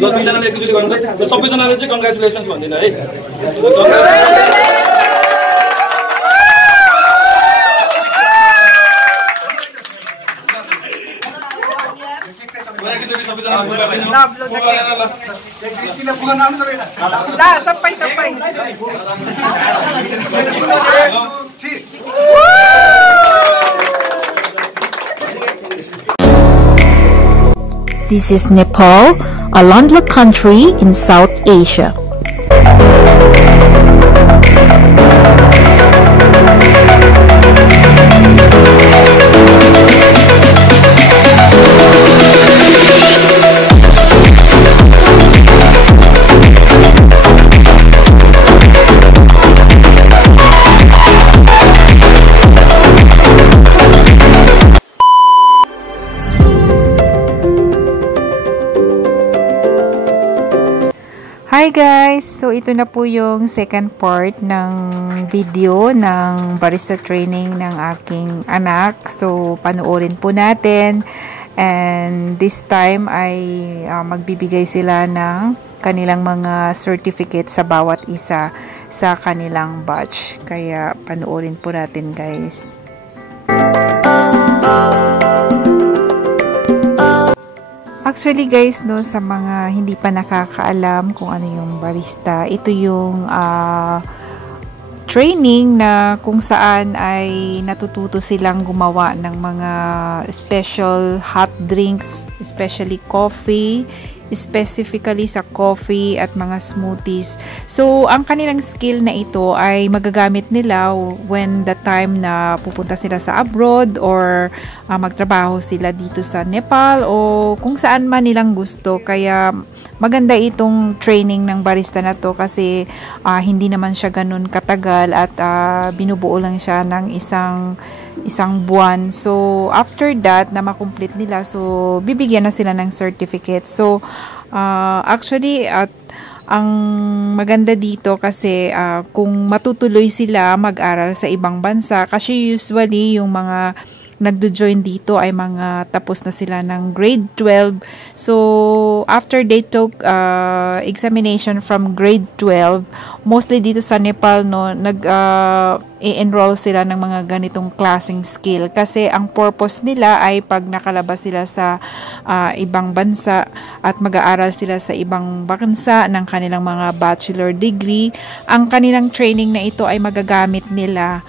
दुईजनाले एकचोटि गर्नुभयो र सबैजनाले चाहिँ कङ्ग्रेचुलेसन्स भन्दिनँ है। This is Nepal, a landlocked country in South Asia. Hi guys! So ito na po yung second part ng video ng barista training ng aking anak. So panoorin po natin. And this time ay magbibigay sila ng kanilang mga certificate sa bawat isa sa kanilang batch. Kaya panoorin po natin guys. Actually guys, no, sa mga hindi pa nakakaalam kung ano yung barista, ito yung training na kung saan ay natututo silang gumawa ng mga special hot drinks, especially coffee, specifically sa coffee at mga smoothies. So, ang kanilang skill na ito ay magagamit nila when the time na pupunta sila sa abroad or magtrabaho sila dito sa Nepal o kung saan man nilang gusto. Kaya maganda itong training ng barista na to kasi hindi naman siya ganun katagal at binubuo lang siya ng isang buwan. So, after that, na makomplete nila, so, bibigyan na sila ng certificate. So, actually, ang maganda dito kasi kung matutuloy sila mag-aral sa ibang bansa, kasi usually, yung mga nagdo-join dito ay mga tapos na sila ng grade 12. So, after they took examination from grade 12, mostly dito sa Nepal, no, i-enroll sila ng mga ganitong klaseng skill. Kasi ang purpose nila ay pag nakalabas sila sa ibang bansa at mag-aaral sila sa ibang bansa ng kanilang mga bachelor degree, ang kanilang training na ito ay magagamit nila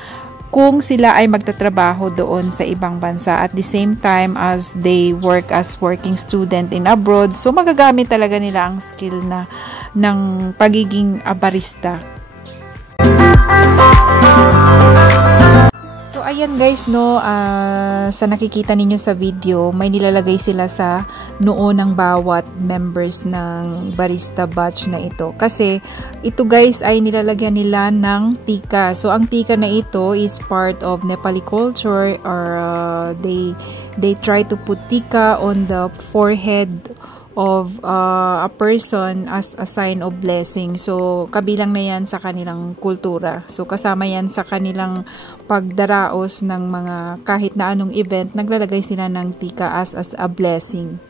kung sila ay magtatrabaho doon sa ibang bansa at the same time as they work as working student in abroad. So, magagamit talaga nila ang skill na ng pagiging barista. So, ayan guys, no, sa nakikita ninyo sa video, may nilalagay sila sa noo ng bawat members ng barista batch na ito. Kasi, ito guys ay nilalagyan nila ng tika. So, ang tika na ito is part of Nepali culture or they try to put tika on the forehead of a person as a sign of blessing. So, kabilang na yan sa kanilang kultura. So, kasama yan sa kanilang pagdaraos ng mga kahit na anong event, naglalagay sila ng tika as a blessing.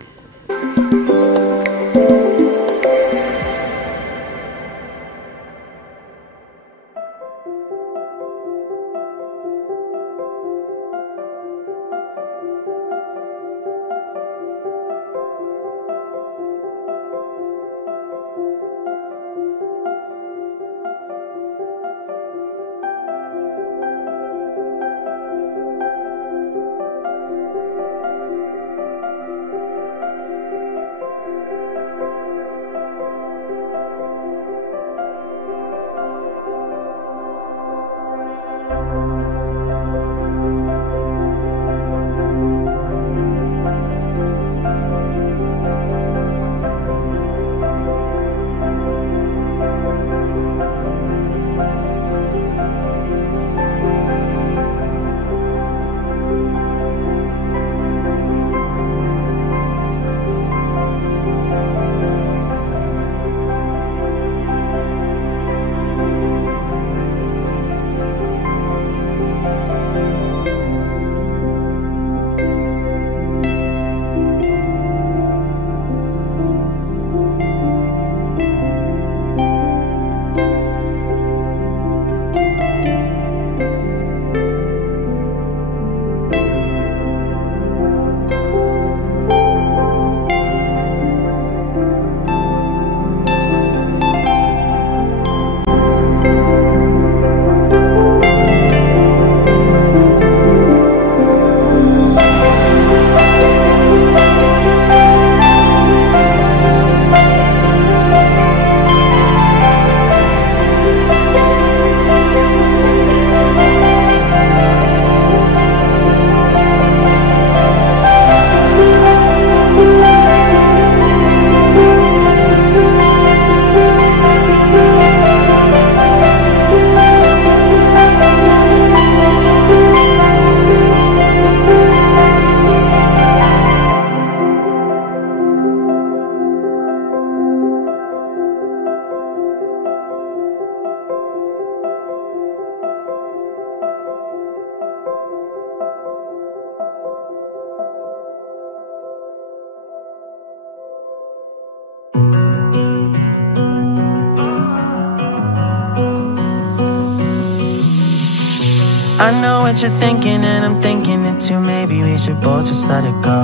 I know what you're thinking and I'm thinking it too. Maybe we should both just let it go.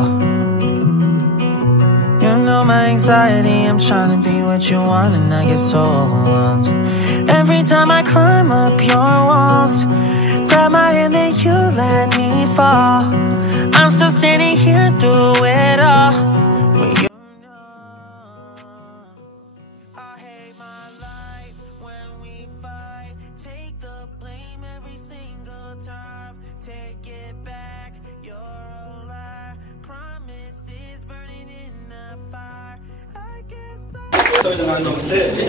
You know my anxiety, I'm trying to be what you want and I get so overwhelmed. Every time I climb up your walls, grab my hand and you let me fall. I'm still standing here through it all. When you know I hate my life when we fight. Take the blame every single time. Take it back, you're a liar. Promises burning in the fire. I guess सबैजना नमस्ते है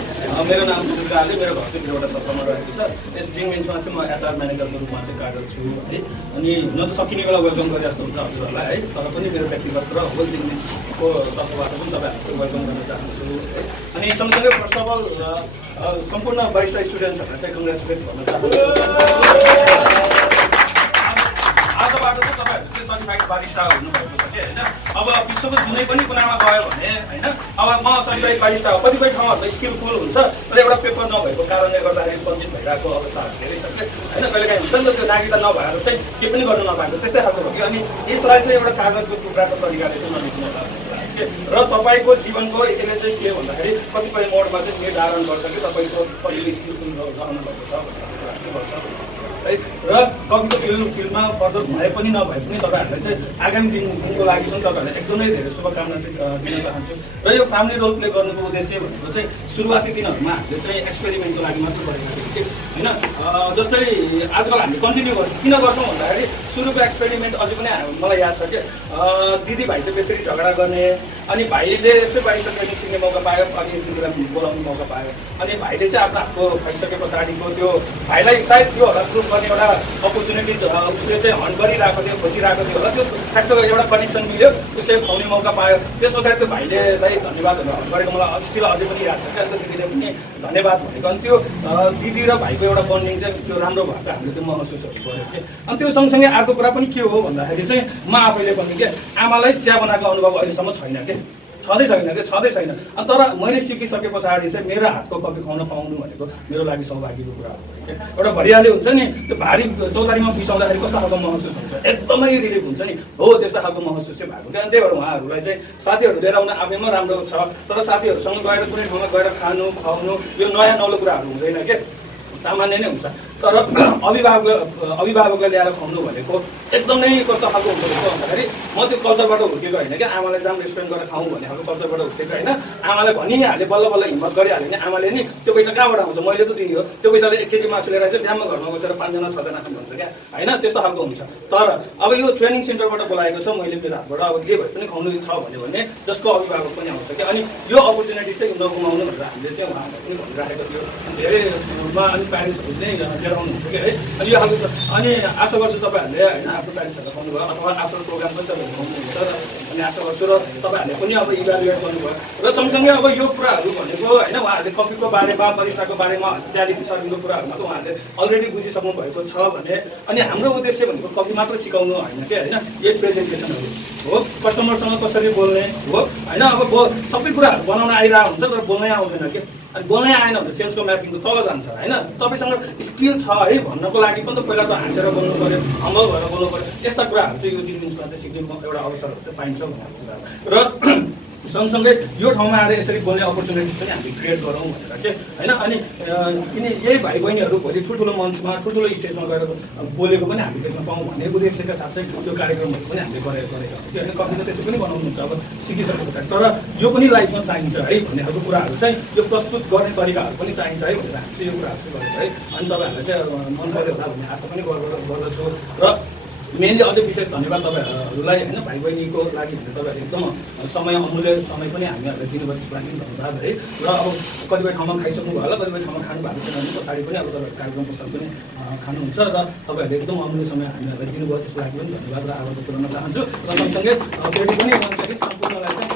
मेरो नाम सुजित काले मेरो घर चाहिँ एउटा सत्रमा रहेको छ यस जिङमेन्समा चाहिँ म एचआर म्यानेजरको रूपमा चाहिँ कार्यरत छु है अनि हुन त सकिने बेला वेलकम गरिरहेको हुन्छ हजुरहरूलाई है तर पनि मेरो व्यक्तिगत र होल जिङमेन्सको तर्फबाट पनि तपाईँहरूको वेलकम गर्न चाहन्छु है अनि सँगसँगै फर्स्ट अफ अल सम्पूर्ण वरिष्ठ स्टुडेन्ट्सहरूलाई चाहिँ कङ्ग्रेचुलेट गर्न चाहन्छु आजबाट चाहिँ तपाईँहरू चाहिँ सर्टिफाइड बारिस्टा हुनुभएको छ कि होइन अब विश्वको जुनै पनि कुनामा गयो भने होइन अब म सर्टिफाइड बारिस्टा हो कतिपय ठाउँहरूमा स्किलफुल हुन्छ तर एउटा पेपर नभएको कारणले गर्दाखेरि वञ्चित भइरहेको अवस्थाहरू धेरै छ कि होइन कहिलेकाहीँ हुन्छ नि त त्यो नागरिकता नभएर चाहिँ केही पनि गर्न नपाएको त्यस्तै खालको हो कि अनि यसलाई चाहिँ एउटा कागजको टुक्राको तरिकाले चाहिँ ननिक्नु र तपाईँको जीवनको यसले चाहिँ के भन्दाखेरि कतिपय मोडमा चाहिँ निर्धारण गर्छ कि तपाईँको कतिले स्किलफुल गराउनु भएको छ भन्ने कुरा के गर्छ है र कतिको फिल्डमा फर्दर भए पनि नभए पनि तपाईँहरूलाई चाहिँ आगामी दिनको लागि पनि तपाईँहरूलाई एकदमै धेरै शुभकामना चाहिँ दिन चाहन्छु र यो फ्यामिली रोल प्ले गर्नुको उद्देश्य भनेको चाहिँ सुरुवाती दिनहरूमा हामीले चाहिँ एक्सपेरिमेन्टको लागि मात्र गरेको थियौँ होइन जस्तै आजकल हामीले कन्टिन्यू गर्छौँ किन गर्छौँ भन्दाखेरि सुरुको एक्सपेरिमेन्ट अझै पनि मलाई याद छ कि दिदीभाइ चाहिँ बेसरी झगडा गर्ने अनि भाइले यस्तै बाहिर ट्रेनिङ सिक्ने मौका पायो अनि दिदीलाई बोलाउने मौका पायो अनि भाइले चाहिँ आफ्नो हातको खाइसके पछाडिको त्यो भाइलाई सायद त्यो होला प्रुभ गर्ने एउटा अपर्च्युनिटिज उसले चाहिँ हन्ट गरिरहेको थियो खोजिरहेको थियो होला त्यो ठ्याक्क एउटा कनेक्सन मिल्यो उसले खुवाउने मौका पायो त्यस पछाडि त्यो भाइलेलाई धन्यवादहरू हन्ट गरेको मलाई स्टिल अझै पनि याद छ क्या अन्त दिदीले पनि धन्यवाद भनेको अनि त्यो दिदी र भाइको एउटा बन्डिङ चाहिँ त्यो राम्रो भएको हामीले त्यो महसुसहरू गऱ्यौँ कि अनि त्यो सँगसँगै अर्को कुरा पनि के हो भन्दाखेरि चाहिँ म आफैले पनि के आमालाई चिया बनाएको अनुभव अहिलेसम्म छैन कि छँदै छैन अनि तर मैले सिकिसके पछाडि चाहिँ मेरो हातको कफी खुवाउन पाउनु भनेको मेरो लागि सौभाग्यको कुरा हो क्या एउटा भरियाले हुन्छ नि त्यो भारी चौतारीमा बिसाउँदाखेरि कस्तो खालको महसुस हुन्छ एकदमै रिलिफ हुन्छ नि हो त्यस्तो खालको महसुस चाहिँ भएको क्या अनि त्यही भएर उहाँहरूलाई चाहिँ साथीहरू लिएर आउन आफैमा राम्रो छ तर साथीहरूसँग गएर कुनै ठाउँमा गएर खानु खुवाउनु यो नयाँ नौलो कुराहरू हुँदैन के सामान्य नै हुन्छ तर अभिभावकले ल्याएर खुवाउनु भनेको एकदमै कस्तो खालको हुँदो रहेछ भन्दाखेरि म त्यो कल्चरबाट हुर्केको होइन कि आमालाई जाम रेस्टुरेन्ट गरेर खाउँ भन्ने खालको कल्चरबाट हुर्केको होइन आमालाई भनिहालेँ बल्ल बल्ल हिम्मत गरिहाल्यो नि आमाले नि त्यो पैसा कहाँबाट आउँछ मैले त दिने हो त्यो पैसाले 1 केजी मासु लिएर चाहिँ बिहामा घरमा बसेर 5 जना 6 जना खानु भन्छ क्या होइन त्यस्तो खालको हुन्छ तर अब यो ट्रेनिङ सेन्टरबाट बोलाएको छ मैले मेरो हातबाट अब जे भए पनि खुवाउनु छ भने जसको अभिभावक पनि आउँछ क्या अनि यो अपर्च्युनिटी चाहिँ नगुमाउनु भनेर हामीले चाहिँ उहाँहरूलाई पनि भनिराखेको थियो धेरै अनि प्यारेन्ट्सहरू चाहिँ लिएर आउनुहुन्छ कि है अनि यो खालको छ अनि आशा गर्छु तपाईँहरूले होइन आफ्नो प्यारेन्ट्सहरूलाई पाउनुभयो अथवा आफ्नो प्रोग्राम पनि तपाईँहरूले पाउनुहुन्छ र अनि आशा गर्छु र तपाईँहरूले पनि अब इभ्यालुएट गर्नुभयो र सँगसँगै अब यो कुराहरू भनेको होइन उहाँहरूले कफीको बारेमा बरिस्टाको बारेमा हस्पिटालिटी सर्भिसको कुराहरूमा त उहाँहरूले अलरेडी बुझिसक्नु भएको छ भने अनि हाम्रो उद्देश्य भनेको कफी मात्र सिकाउनु होइन कि होइन यही प्रेजेन्टेसनहरू हो कस्टमरसँग कसरी बोल्ने हो होइन अब सबै कुराहरू बनाउन आइरहेको हुन्छ तर बोल्नै आउँदैन कि अनि बोल्नै आएन भने सेल्सको म्यापिङको तल जान्छ होइन तपाईँसँग स्किल छ है भन्नको लागि पनि त पहिला त हाँसेर बोल्नु पऱ्यो हम्बल भएर बोल्नु पऱ्यो यस्ता कुराहरू चाहिँ यो जिनिसमा चाहिँ सिक्ने एउटा अवसरहरू चाहिँ पाइन्छ भन्ने कुरा र सँगसँगै यो ठाउँमा आएर यसरी बोल्ने अपर्च्युनिटी पनि हामीले क्रिएट गरौँ भनेर के होइन अनि किन यही भाइ बहिनीहरू भोलि ठुल्ठुलो मञ्चमा ठुल्ठुलो स्टेजमा गएर बोलेको पनि हामीले देख्न पाऊँ भन्ने उद्देश्यका साथ चाहिँ त्यो कार्यक्रमहरू पनि हामीले गरेका थियो होइन कफी त त्यसै पनि बनाउनुहुन्छ अब सिकिसके पछाडि तर यो पनि लाइफमा चाहिन्छ है भन्ने खालको कुराहरू चाहिँ यो प्रस्तुत गर्ने तरिकाहरू पनि चाहिन्छ है भनेर हामी चाहिँ यो कुराहरू चाहिँ गरेको है अनि तपाईँहरूलाई चाहिँ मन पऱ्यो होला भन्ने आशा पनि गर्दछु र मेनली अझै विशेष धन्यवाद तपाईँहरूलाई होइन भाइ बहिनीको लागि भने तपाईँहरूले एकदम समय अमूल्य समय पनि हामीहरूलाई दिनुभयो त्यसको लागि धन्यवाद है र अब कतिपय ठाउँमा खाइसक्नु भयो होला कतिपय ठाउँमा खानु भएको छैन भने पछाडि पनि अब तपाईँहरू कार्यक्रम पछाडि पनि खानुहुन्छ र तपाईँहरूले एकदम अमूल्य समय हामीहरूलाई दिनुभयो त्यसको लागि पनि धन्यवाद र आभार पुर्याउन चाहन्छु र सँगसँगै फेरि पनि सम्पूर्णलाई चाहिँ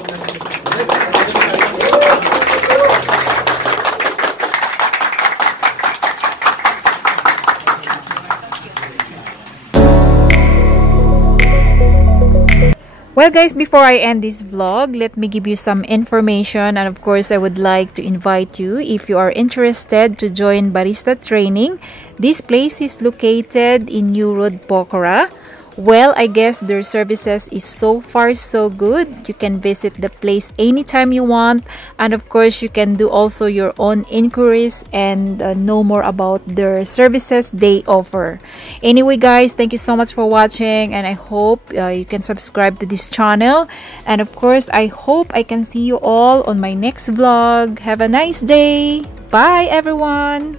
Well guys, before I end this vlog, let me give you some information, and of course I would like to invite you, if you are interested to join barista training. This place is located in New Road, Pokhara. Well, I guess their services is so far so good. You can visit the place anytime you want, and of course you can do also your own inquiries and know more about their services they offer. Anyway guys, thank you so much for watching, and I hope you can subscribe to this channel, and of course I hope I can see you all on my next vlog. Have a nice day. Bye everyone.